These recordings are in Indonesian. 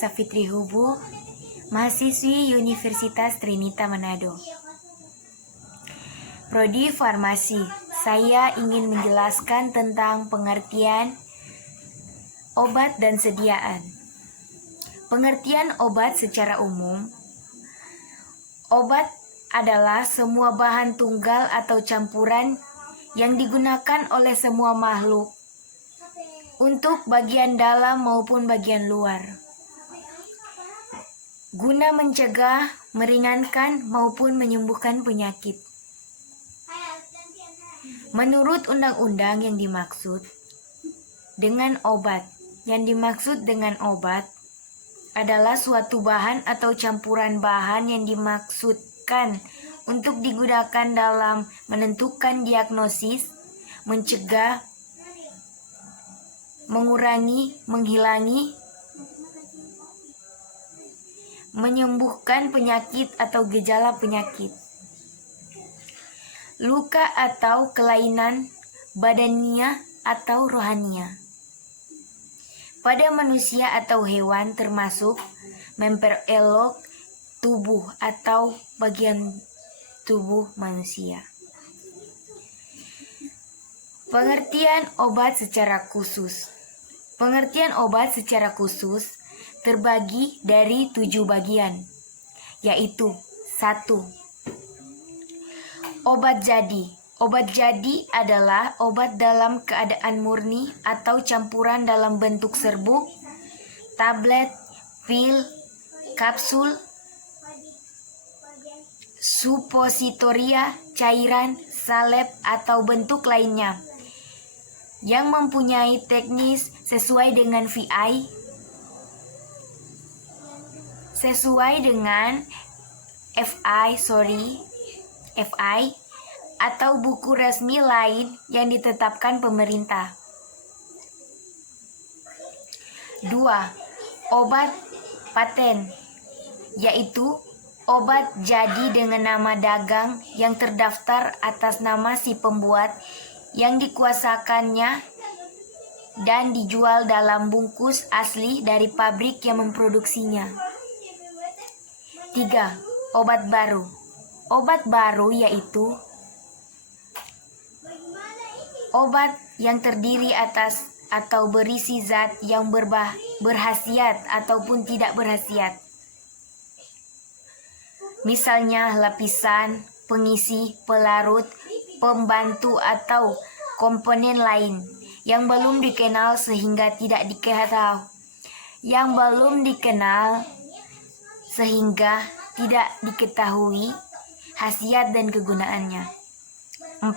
Safitri Hubu, mahasiswi Universitas Trinita Manado. Prodi Farmasi. Saya ingin menjelaskan tentang pengertian obat dan sediaan. Pengertian obat secara umum. Obat adalah semua bahan tunggal atau campuran yang digunakan oleh semua makhluk untuk bagian dalam maupun bagian luar, guna mencegah, meringankan, maupun menyembuhkan penyakit. Menurut undang-undang yang dimaksud dengan obat adalah suatu bahan atau campuran bahan yang dimaksudkan untuk digunakan dalam menentukan diagnosis, mencegah, mengurangi, menghilangi, menyembuhkan penyakit atau gejala penyakit, luka atau kelainan badania atau rohania pada manusia atau hewan, termasuk memperelok tubuh atau bagian tubuh manusia. Pengertian obat secara khusus. Pengertian obat secara khusus terbagi dari 7 bagian, yaitu 1. Obat jadi. Obat jadi adalah obat dalam keadaan murni atau campuran dalam bentuk serbuk, tablet, pil, kapsul, supositoria, cairan, salep, atau bentuk lainnya yang mempunyai teknis sesuai dengan FI atau buku resmi lain yang ditetapkan pemerintah. 2. Obat paten, yaitu obat jadi dengan nama dagang yang terdaftar atas nama si pembuat yang dikuasakannya dan dijual dalam bungkus asli dari pabrik yang memproduksinya. 3. Obat baru. Obat baru yaitu obat yang terdiri atas atau berisi zat yang berkhasiat ataupun tidak berkhasiat. Misalnya lapisan, pengisi, pelarut, pembantu atau komponen lain yang belum dikenal sehingga tidak diketahui khasiat dan kegunaannya. 4.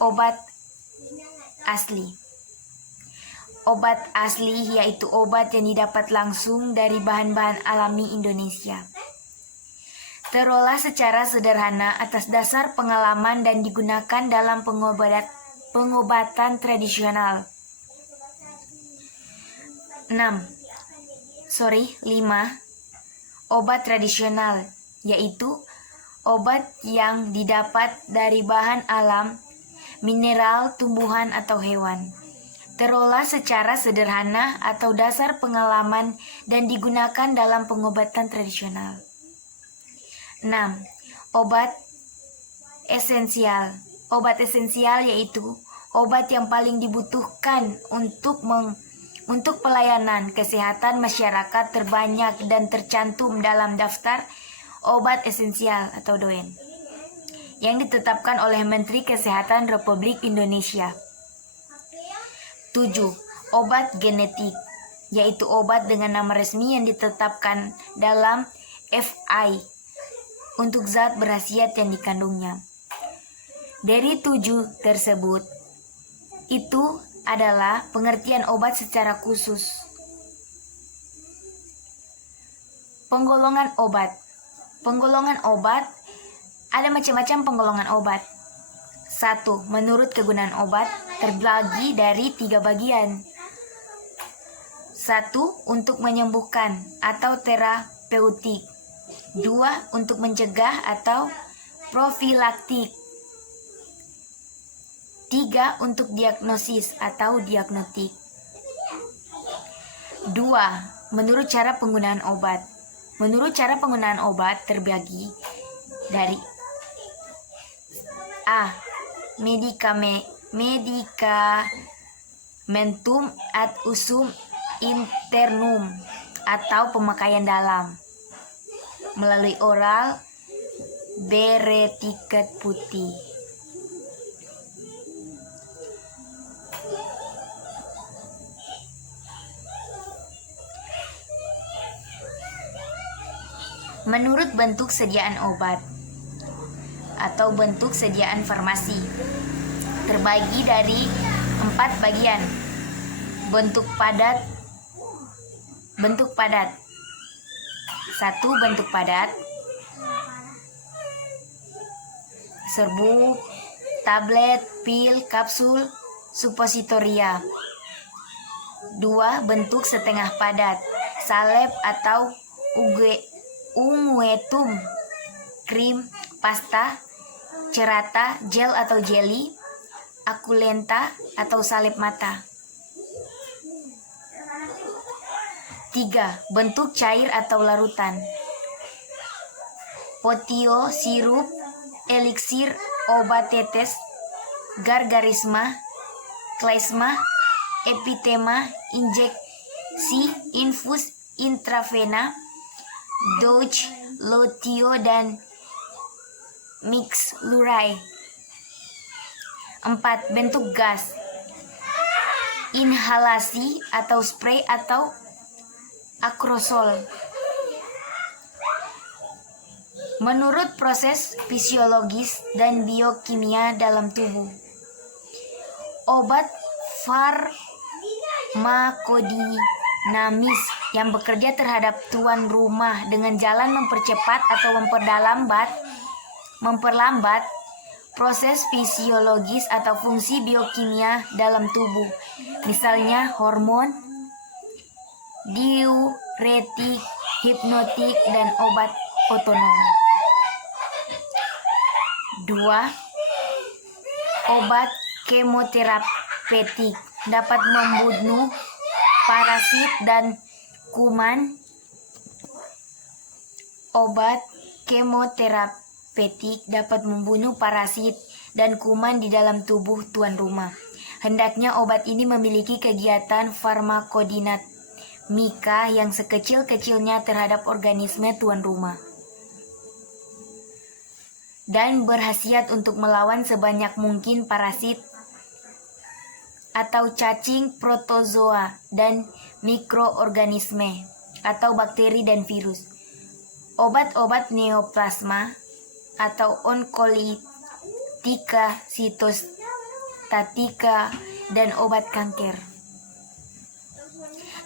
Obat asli. Obat asli yaitu obat yang didapat langsung dari bahan-bahan alami Indonesia, terolah secara sederhana atas dasar pengalaman dan digunakan dalam pengobatan tradisional. 5. Obat tradisional, yaitu obat yang didapat dari bahan alam, mineral, tumbuhan, atau hewan, terolah secara sederhana atau dasar pengalaman dan digunakan dalam pengobatan tradisional. 6. Obat esensial. Obat esensial yaitu obat yang paling dibutuhkan untuk pelayanan kesehatan masyarakat terbanyak dan tercantum dalam daftar obat esensial atau DOEN yang ditetapkan oleh Menteri Kesehatan Republik Indonesia. 7. Obat genetik, yaitu obat dengan nama resmi yang ditetapkan dalam FI untuk zat berkhasiat yang dikandungnya. Dari 7 tersebut, itu adalah pengertian obat secara khusus. Penggolongan obat. Penggolongan obat, ada macam-macam penggolongan obat. 1. Menurut kegunaan obat, terbagi dari 3 bagian. 1. Untuk menyembuhkan atau terapeutik. 2. Untuk mencegah atau profilaktik. 3. Untuk diagnosis atau diagnostik. 2. Menurut cara penggunaan obat. Menurut cara penggunaan obat terbagi dari A. Medicamentum ad usum internum atau pemakaian dalam melalui oral, beretiket putih. Menurut bentuk sediaan obat atau bentuk sediaan farmasi terbagi dari 4 bagian. Bentuk padat. 1. Bentuk padat. Serbuk, tablet, pil, kapsul, supositoria. 2. Bentuk setengah padat. Salep atau unguentum, krim, pasta, cerata, gel atau jelly, akulenta atau salep mata. 3. Bentuk cair atau larutan. Potio, sirup, eliksir, obat tetes, gargarisma, klesma, epitema, injeksi, infus, intravena, dose, lotio, dan mixlurai. 4. Bentuk gas. Inhalasi atau spray atau aerosol. Menurut proses fisiologis dan biokimia dalam tubuh, obat farmakodinamis yang bekerja terhadap tuan rumah dengan jalan mempercepat atau memperlambat proses fisiologis atau fungsi biokimia dalam tubuh, misalnya hormon, diuretik, hipnotik, dan obat otonom. 2. Obat kemoterapeutik dapat membunuh parasit dan kuman. Obat kemoterapeutik dapat membunuh parasit dan kuman di dalam tubuh tuan rumah. Hendaknya obat ini memiliki kegiatan farmakodinamika yang sekecil-kecilnya terhadap organisme tuan rumah dan berkhasiat untuk melawan sebanyak mungkin parasit atau cacing, protozoa, dan mikroorganisme atau bakteri dan virus. Obat-obat neoplasma atau onkolitika, sitostatika, dan obat kanker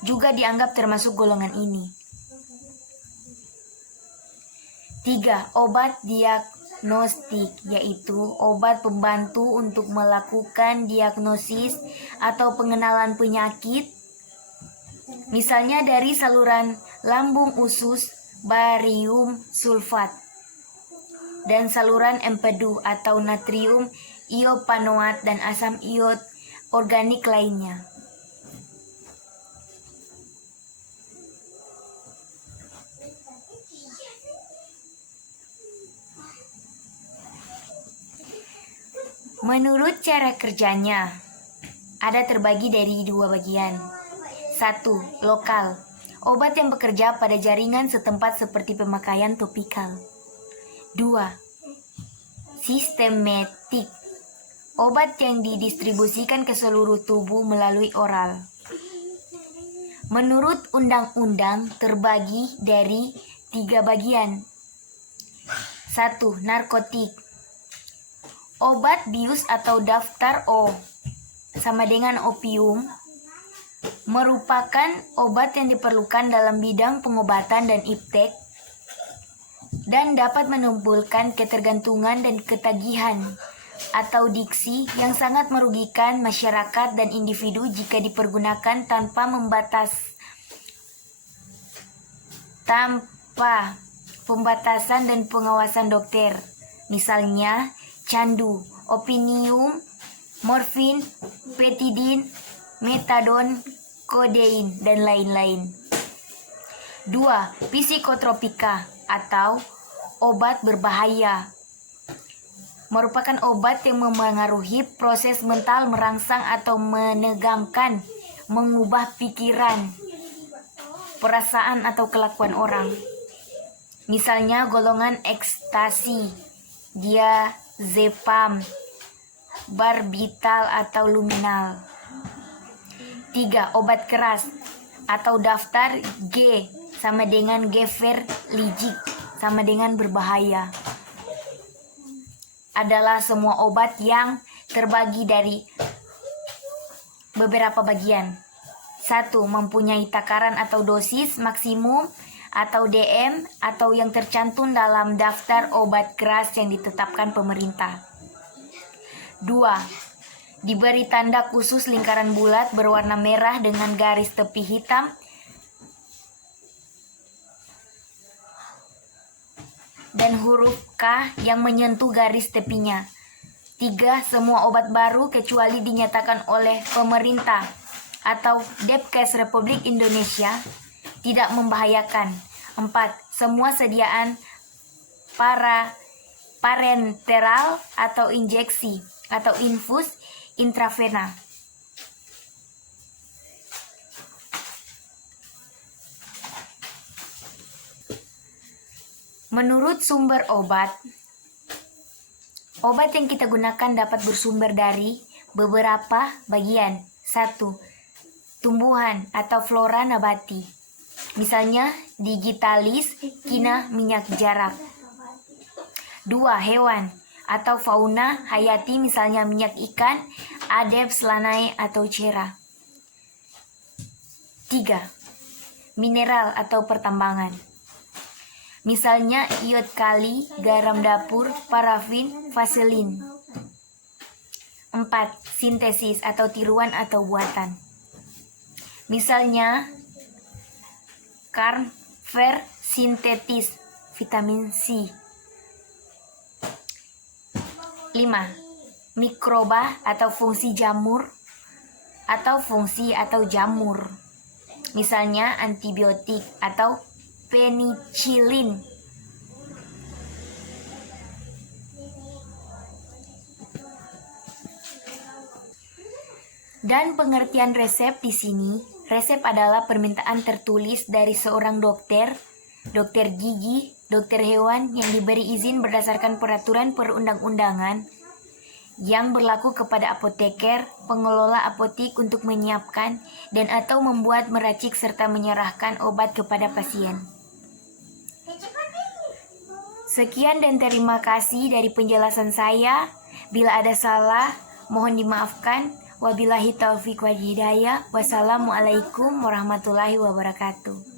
juga dianggap termasuk golongan ini. 3. Obat diagnostik, yaitu obat pembantu untuk melakukan diagnosis atau pengenalan penyakit, misalnya dari saluran lambung usus, barium sulfat, dan saluran empedu atau natrium iopanoat dan asam iod organik lainnya. Menurut cara kerjanya, ada terbagi dari 2 bagian. 1. Lokal. Obat yang bekerja pada jaringan setempat seperti pemakaian topikal. 2. Sistematik. Obat yang didistribusikan ke seluruh tubuh melalui oral. Menurut undang-undang terbagi dari 3 bagian. 1. Narkotik. Obat bius atau daftar O sama dengan opium merupakan obat yang diperlukan dalam bidang pengobatan dan iptek dan dapat menimbulkan ketergantungan dan ketagihan atau diksi yang sangat merugikan masyarakat dan individu jika dipergunakan tanpa pembatasan dan pengawasan dokter. Misalnya candu, opinium, morfin, petidin, metadon, kodein, dan lain-lain. 2. Psikotropika atau obat berbahaya. Merupakan obat yang memengaruhi proses mental, merangsang atau menegangkan, mengubah pikiran, perasaan atau kelakuan orang. Misalnya golongan ekstasi, diazepam, barbital atau luminal. 3. Obat keras atau daftar G sama dengan geverligik sama dengan berbahaya. Adalah semua obat yang terbagi dari beberapa bagian. 1. Mempunyai takaran atau dosis maksimum atau DM atau yang tercantum dalam daftar obat keras yang ditetapkan pemerintah. 2. Diberi tanda khusus lingkaran bulat berwarna merah dengan garis tepi hitam dan huruf K yang menyentuh garis tepinya. 3. Semua obat baru kecuali dinyatakan oleh pemerintah atau Depkes Republik Indonesia tidak membahayakan. 4. Semua sediaan parenteral atau injeksi atau infus intravena. Menurut sumber obat yang kita gunakan dapat bersumber dari beberapa bagian. 1. Tumbuhan atau flora nabati. Misalnya digitalis, kina, minyak jarak. 2. Hewan atau fauna hayati, misalnya minyak ikan, adepts lanae atau cera. 3. Mineral atau pertambangan. Misalnya iod kali, garam dapur, parafin, vaselin. 4. Sintesis atau tiruan atau buatan. Misalnya karver sintetis, vitamin C. 5. Mikroba atau fungsi jamur atau fungsi atau jamur. Misalnya antibiotik atau penicillin. Dan pengertian resep di sini, resep adalah permintaan tertulis dari seorang dokter gigi, dokter hewan yang diberi izin berdasarkan peraturan perundang-undangan yang berlaku kepada apoteker, pengelola apotik untuk menyiapkan dan atau membuat, meracik serta menyerahkan obat kepada pasien. Sekian dan terima kasih dari penjelasan saya. Bila ada salah, mohon dimaafkan. Wabillahi taufiq wal hidayah. Wassalamualaikum warahmatullahi wabarakatuh.